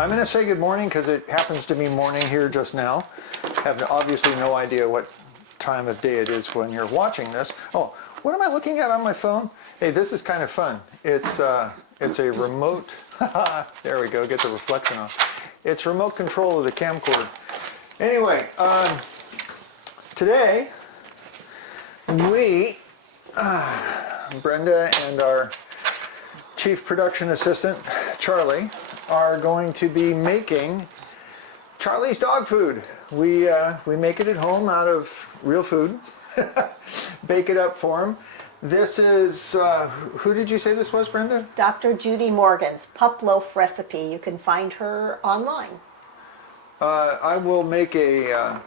I'm going to say good morning because it happens to be morning here just now. Have obviously no idea what time of day it is when you're watching this. Oh, what am I looking at on my phone? Hey, this is kind of fun. It's a remote. There we go. Get the reflection off. It's remote control of the camcorder. Anyway, today we, Brenda and our chief production assistant, Charlie, are going to be making Charlie's dog food. We make it at home out of real food, bake it up for him. This is, who did you say this was, Brenda? Dr. Judy Morgan's pup loaf recipe. You can find her online. I will make a,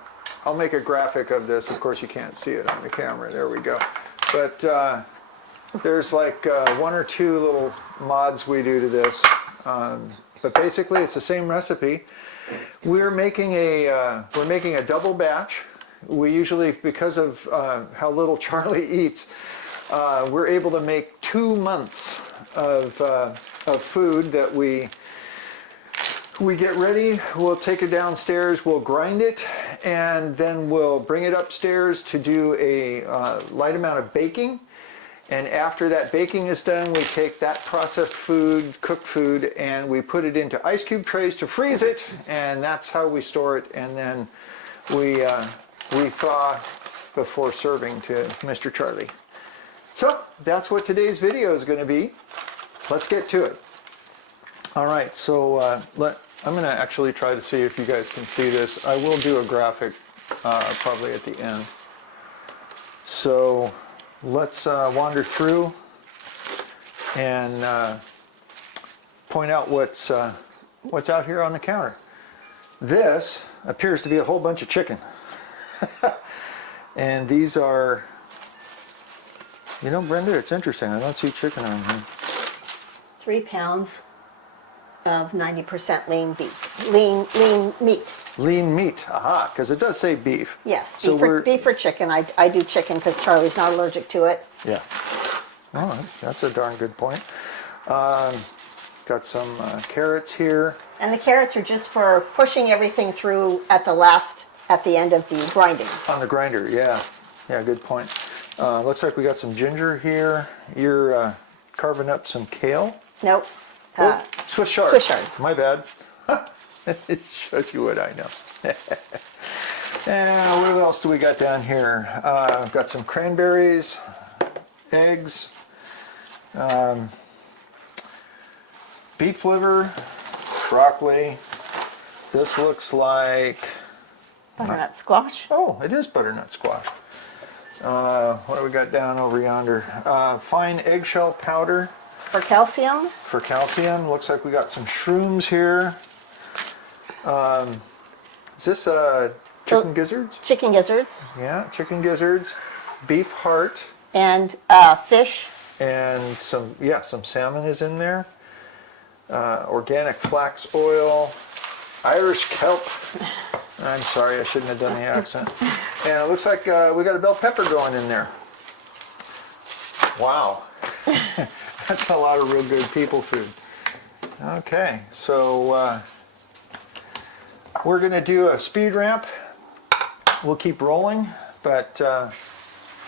I'll make a graphic of this. Of course, you can't see it on the camera. There we go. But there's like one or two little mods we do to this. But basically, it's the same recipe. We're making a double batch. We usually, because of how little Charlie eats, we're able to make 2 months of food that we get ready. We'll take it downstairs, we'll grind it, and then we'll bring it upstairs to do a light amount of baking. And after that baking is done, we take that processed food, cooked food, and we put it into ice cube trays to freeze it, and that's how we store it. And then we thaw before serving to Mr. Charlie. So that's what today's video is going to be. Let's get to it. All right, so I'm going to actually try to see if you guys can see this. I will do a graphic probably at the end. So let's wander through and point out what's out here on the counter. This appears to be a whole bunch of chicken. And these are, you know, Brenda, it's interesting. I don't see chicken on here. 3 pounds of 90% lean beef. Lean meat. Lean meat, aha, because it does say beef. Yes, So beef or chicken. I do chicken because Charlie's not allergic to it. Yeah. All right, that's a darn good point. Got some carrots here. And the carrots are just for pushing everything through at the end of the grinding. On the grinder, yeah. Yeah, good point. Looks like we got some ginger here. You're carving up some kale. Nope. Swiss chard. Swiss chard. My bad. It shows you what I know. And what else do we got down here? Got some cranberries, eggs, beef liver, broccoli. This looks like Butternut squash. Oh, it is butternut squash. What do we got down over yonder? Fine eggshell powder. For calcium. For calcium. Looks like we got some shrooms here. Is this chicken gizzards? Chicken gizzards. Yeah, chicken gizzards. Beef heart. And fish. And some salmon is in there. Organic flax oil. Irish kelp. I'm sorry, I shouldn't have done the accent. And it looks like we got a bell pepper going in there. Wow. That's a lot of real good people food. Okay, so we're going to do a speed ramp. We'll keep rolling, but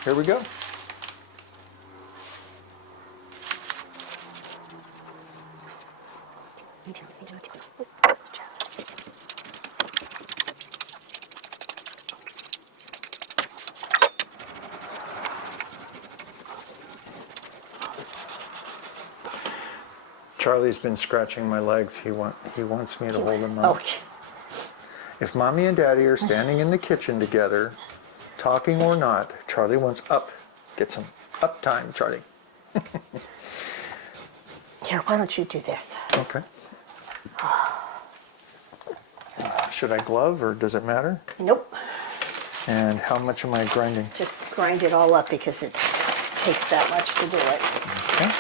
here we go. Charlie's been scratching my legs. He wants me to hold him up. Okay. If Mommy and Daddy are standing in the kitchen together, talking or not, Charlie wants up. Get some up time, Charlie. Here, why don't you do this? Okay. Should I glove or does it matter? Nope. And how much am I grinding? Just grind it all up because it takes that much to do it. Okay.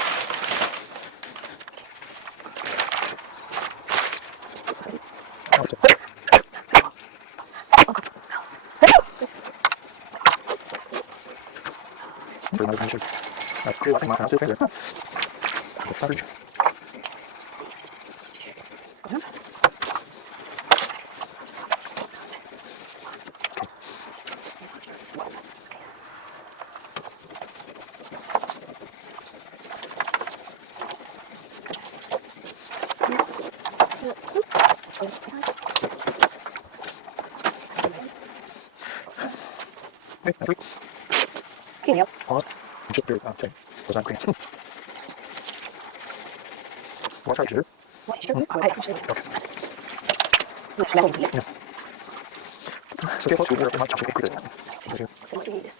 Female. What's our sugar? What's sugar? Okay. Yeah. So get close to it. So what do we need?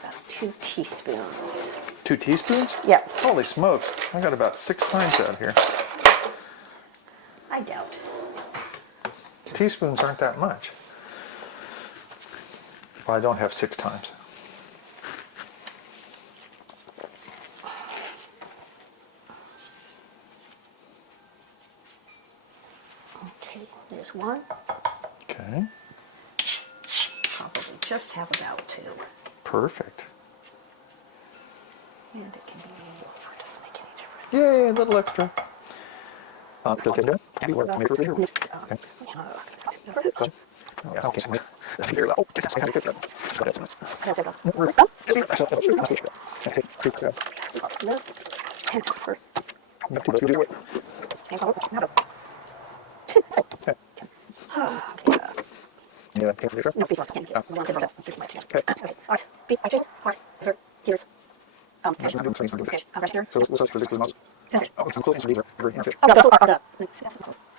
About 2 teaspoons. 2 teaspoons? Yeah. Holy smokes. I got about 6 times out here. I doubt. Teaspoons aren't that much. Well, I don't have 6 times. Okay, there's 1. Okay. Probably just have about 2. Perfect. And it can be, it doesn't make any difference. Yay, a little extra. Does it get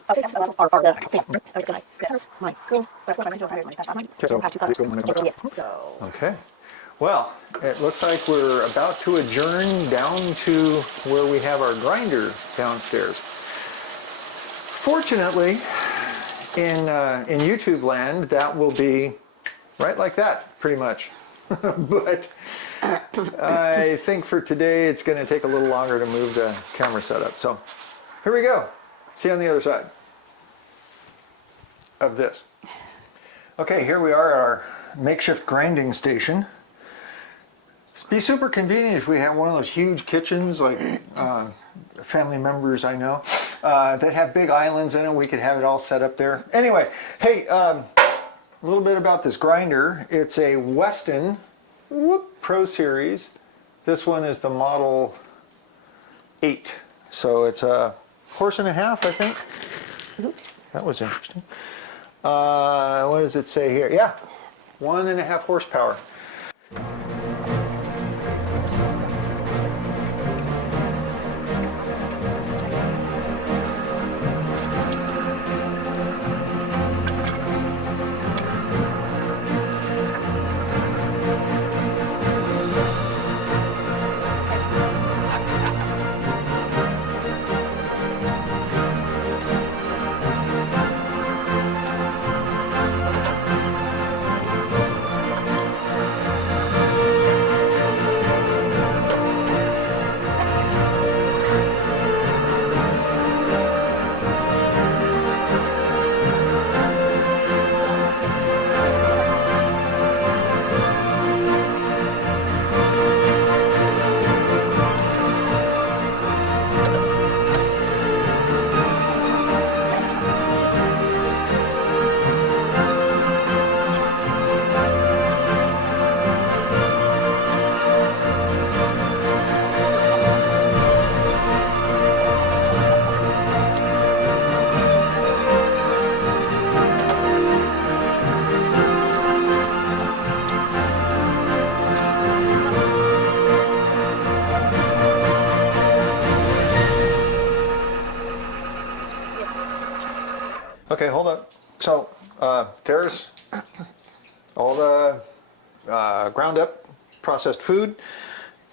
Okay. Okay. Well, it looks like we're about to adjourn down to where we have our grinder downstairs. Fortunately, in YouTube land, that will be right like that, pretty much. But I think for today, it's going to take a little longer to move the camera setup. So here we go. See you on the other side of this. Okay, here we are at our makeshift grinding station. It'd be super convenient if we had one of those huge kitchens like family members I know that have big islands in it. We could have it all set up there. Anyway, hey, a little bit about this grinder. It's a Weston Pro Series. This one is the Model 8. So it's a horse and a half, I think. Oops. That was interesting. What does it say here? Yeah, 1.5 horsepower. Okay, hold up. So there's all the ground up processed food.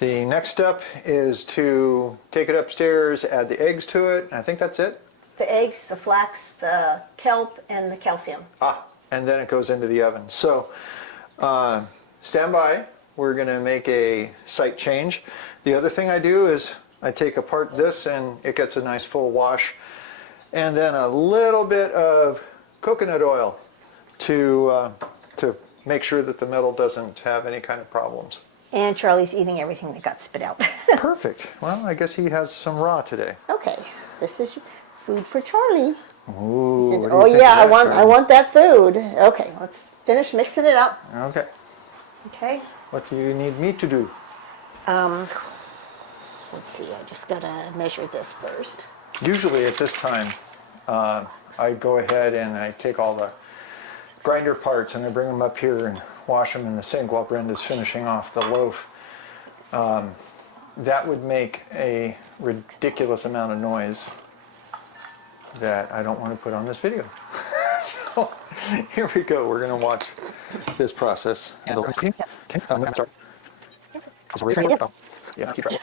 The next step is to take it upstairs, add the eggs to it. I think that's it. The eggs, the flax, the kelp, and the calcium. And then it goes into the oven. So stand by. We're going to make a site change. The other thing I do is I take apart this and it gets a nice full wash. And then a little bit of coconut oil to make sure that the metal doesn't have any kind of problems. And Charlie's eating everything that got spit out. Perfect. Well, I guess he has some raw today. Okay, this is food for Charlie. Ooh, He says, what do you oh think yeah, of I that, want Charlie? that food. Okay, let's finish mixing it up. Okay. Okay. What do you need me to do? Let's see. I just gotta measure this first. Usually at this time, I go ahead and I take all the grinder parts and I bring them up here and wash them in the sink while Brenda's finishing off the loaf, that would make a ridiculous amount of noise that I don't want to put on this video. So here we go. We're going to watch this process. Yeah. Okay. I'm sorry. Yeah, keep trying.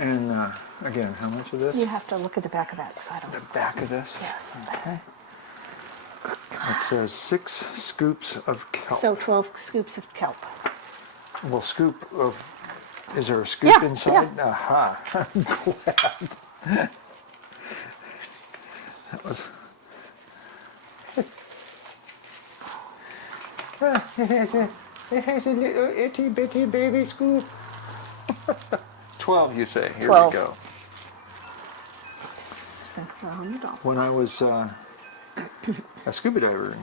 And again, how much of this? You have to look at the back of that side of The back of this? Yes. Okay. It says 6 scoops of kelp. So 12 scoops of kelp. Well, scoop of, is there a scoop Yeah, inside? yeah. Aha, I'm glad. That was. It has a little itty bitty baby scoop. 12, you say? Here 12. we go. Sprinkle on the top. When I was a scuba diver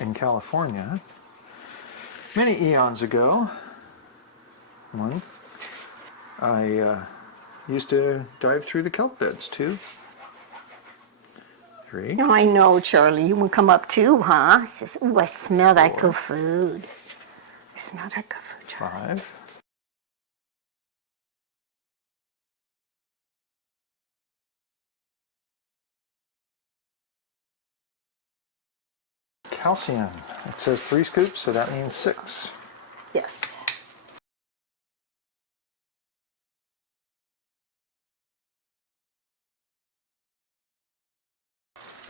in California, many eons ago, I used to dive through the kelp beds too. 3, Oh, I know, Charlie. You want to come up too, huh? It says, ooh, I smell that good food. I smell that good food, Charlie. 5, 6. Calcium. It says 3 scoops, so that means 6. Yes.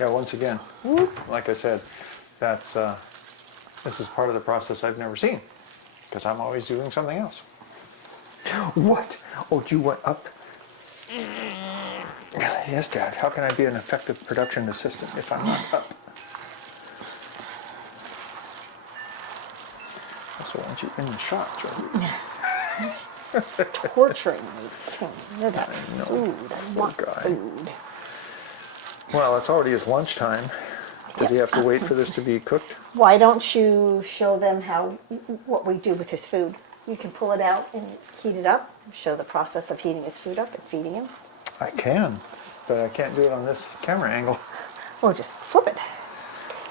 Yeah, once again, like I said, that's this is part of the process I've never seen because I'm always doing something else. What? Oh, you went up? Yes, Dad. How can I be an effective production assistant if I'm not up? That's why I want you in the shot, Joey. It's torturing me. You're that know. food. I want guy. food. Well, it's already his lunchtime. Does he have to wait for this to be cooked? Why don't you show them what we do with his food? You can pull it out and heat it up. Show the process of heating his food up and feeding him. I can, but I can't do it on this camera angle. Or just flip it.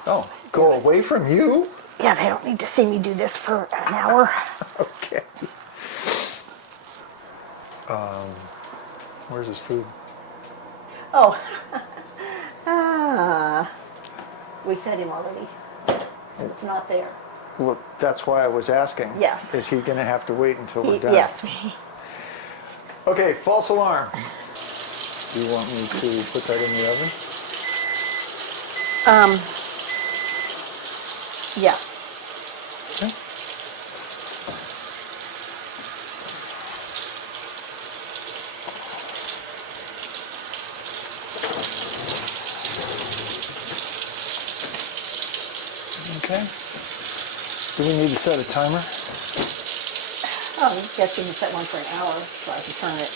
Oh, go away from you? Yeah, they don't need to see me do this for an hour. Okay. Where's his food? Oh. We fed him already. So it's not there. Well, that's why I was asking. Yes. Is he going to have to wait until we're done? Yes. Okay, false alarm. Do you want me to put that in the oven? Yeah. Okay. Okay. Do we need to set a timer? Oh, I guess you can set one for an hour so I can turn it.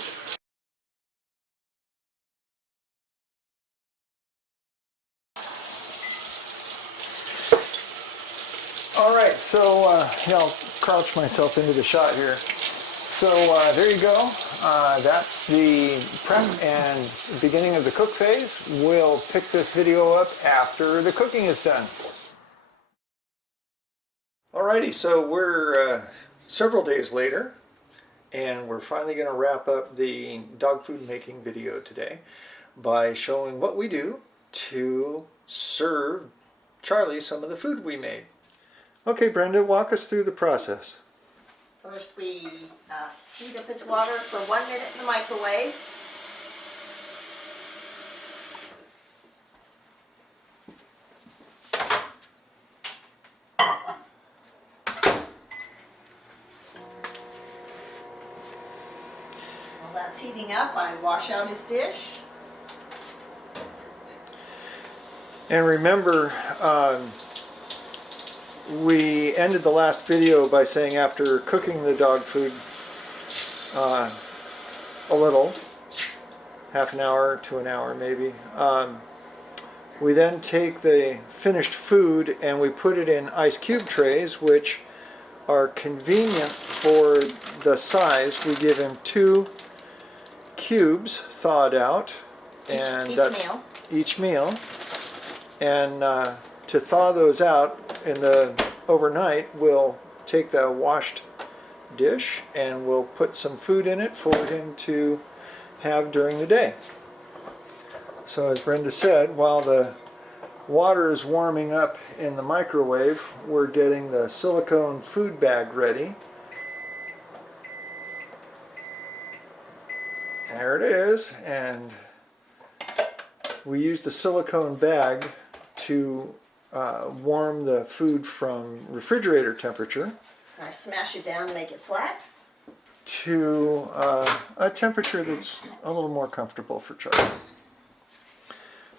All right, so yeah, I'll crouch myself into the shot here. So there you go. That's the prep and beginning of the cook phase. We'll pick this video up after the cooking is done. Alrighty, so we're several days later, and we're finally going to wrap up the dog food making video today by showing what we do to serve Charlie some of the food we made. Okay, Brenda, walk us through the process. First we heat up his water for 1 minute in the microwave. While that's heating up, I wash out his dish. And remember, we ended the last video by saying after cooking the dog food a little, half an hour to an hour maybe, we then take the finished food and we put it in ice cube trays, which are convenient for the size. We give him 2 cubes thawed out, and Each that's meal. each meal. And to thaw those out in the overnight, we'll take the washed dish and we'll put some food in it for him to have during the day. So as Brenda said, while the water is warming up in the microwave, we're getting the silicone food bag ready. There it is, and we use the silicone bag to warm the food from refrigerator temperature And I smash it down and make it flat. to a temperature that's a little more comfortable for Charlie.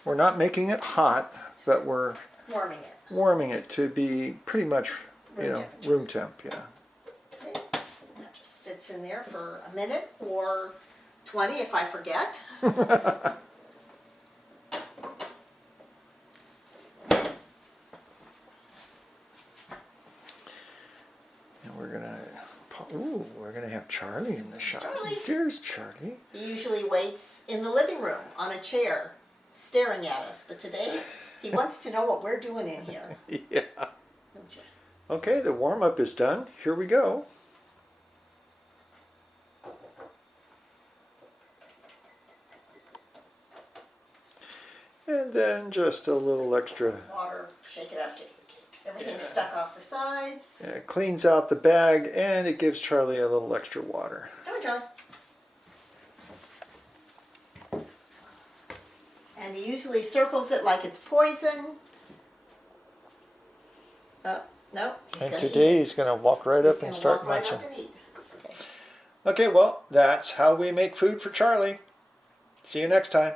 We're not making it hot, but we're Warming it. warming it to be pretty much, Room room temp, yeah. Okay. That just sits in there for a minute or 20 if I forget. And we're gonna have Charlie in the shot. Charlie. There's Charlie. He usually waits in the living room on a chair, staring at us. But today, he wants to know what we're doing in here. Yeah. Don't you? Okay, the warm up is done. Here we go. And then just a little extra. Water, shake it up. Everything's stuck off the sides. It cleans out the bag and it gives Charlie a little extra water. Come on, John. And he usually circles it like it's poison. Oh, no. And today he's going to walk right up and start right munching. up and eat. Okay. Okay, well, that's how we make food for Charlie. See you next time.